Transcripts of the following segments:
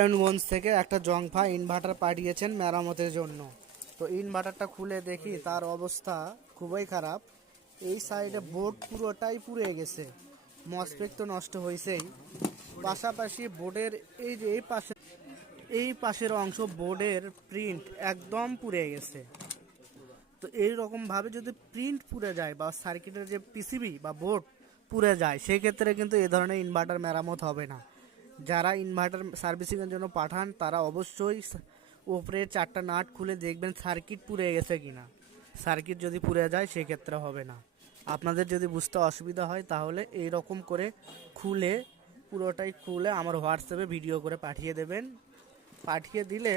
নারায়ণগঞ্জ থেকে একটা জংফা ইনভার্টার পাঠিয়েছেন মেরামতের জন্য। তো ইনভার্টারটা খুলে দেখি তার অবস্থা খুবই খারাপ। এই সাইডে বোর্ড পুরোটাই পুড়ে গেছে, মসফেট তো নষ্ট হয়েছেই, পাশাপাশি বোর্ডের এই যে এই পাশের অংশ বোর্ডের প্রিন্ট একদম পুড়ে গেছে। তো এই রকমভাবে যদি প্রিন্ট পুড়ে যায় বা সার্কিটের যে পিসিবি বা বোর্ড পুড়ে যায়, সেক্ষেত্রে কিন্তু এ ধরনের ইনভার্টার মেরামত হবে না। যারা ইনভার্টার সার্ভিসিংয়ের জন্য পাঠান তারা অবশ্যই উপরের 4টা নাট খুলে দেখবেন সার্কিট পুড়ে গেছে কিনা। সার্কিট যদি পুড়ে যায় সেক্ষেত্রে হবে না। আপনাদের যদি বুঝতে অসুবিধা হয় তাহলে এই রকম করে খুলে পুরোটাই খুলে আমার হোয়াটসঅ্যাপে ভিডিও করে পাঠিয়ে দেবেন। পাঠিয়ে দিলে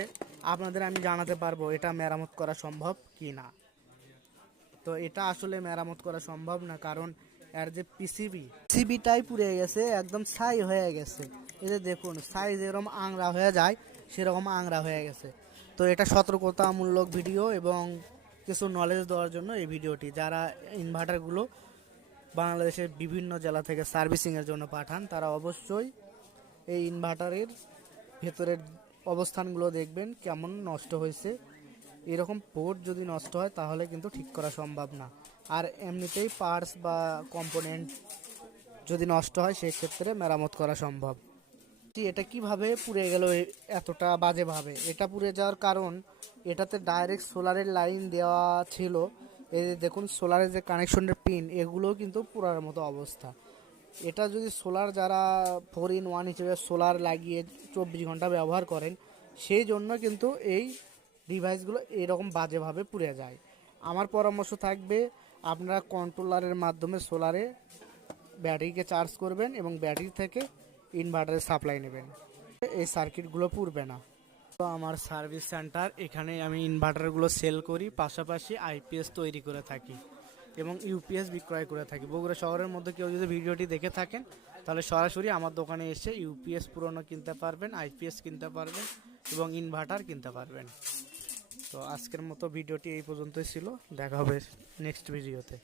আপনাদের আমি জানাতে পারবো এটা মেরামত করা সম্ভব কি না। তো এটা আসলে মেরামত করা সম্ভব না, কারণ এর যে পিসিবিটাই পুড়ে গেছে, একদম ছাই হয়ে গেছে। এই যে দেখুন, ছাই যেরকম আংরা হয়ে যায় সেরকম আংরা হয়ে গেছে। তো এটা সতর্কতামূলক ভিডিও এবং কিছু নলেজ দেওয়ার জন্য এই ভিডিওটি। যারা ইনভার্টারগুলো বাংলাদেশের বিভিন্ন জেলা থেকে সার্ভিসিংয়ের জন্য পাঠান তারা অবশ্যই এই ইনভার্টারের ভেতরের অবস্থানগুলো দেখবেন কেমন নষ্ট হয়েছে। এরকম পোর্ট যদি নষ্ট হয় তাহলে কিন্তু ঠিক করা সম্ভব না। আর এমনিতেই পার্টস বা কম্পোনেন্ট যদি নষ্ট হয় সেক্ষেত্রে মেরামত করা সম্ভব। এটা কিভাবে পুড়ে গেল এতটা বাজেভাবে? এটা পুড়ে যাওয়ার কারণ, এটাতে ডাইরেক্ট সোলারের লাইন দেওয়া ছিল। এই যে দেখুন, সোলারের যে কানেকশনের পিন এগুলোও কিন্তু পুরার মতো অবস্থা। এটা যদি সোলার যারা 4-in-1 হিসেবে সোলার লাগিয়ে 24 ঘন্টা ব্যবহার করেন, সেই জন্য কিন্তু এই ডিভাইসগুলো এরকম বাজেভাবে পুড়ে যায়। আমার পরামর্শ থাকবে আপনারা কন্ট্রোলারের মাধ্যমে সোলারে ব্যাটারিকে চার্জ করবেন এবং ব্যাটারি থেকে ইনভার্টারের সাপ্লাই নেবেন, এই সার্কিটগুলো পুড়বে না। তো আমার সার্ভিস সেন্টার, এখানে আমি ইনভার্টারগুলো সেল করি, পাশাপাশি আইপিএস তৈরি করে থাকি এবং ইউপিএস বিক্রয় করে থাকি। বগুড়া শহরের মধ্যে কেউ যদি ভিডিওটি দেখে থাকেন তাহলে সরাসরি আমার দোকানে এসে ইউপিএস পুরনো কিনতে পারবেন, আইপিএস কিনতে পারবেন এবং ইনভার্টার কিনতে পারবেন। তো আজকের মতো ভিডিওটি এই পর্যন্তই ছিল, দেখা হবে নেক্সট ভিডিওতে।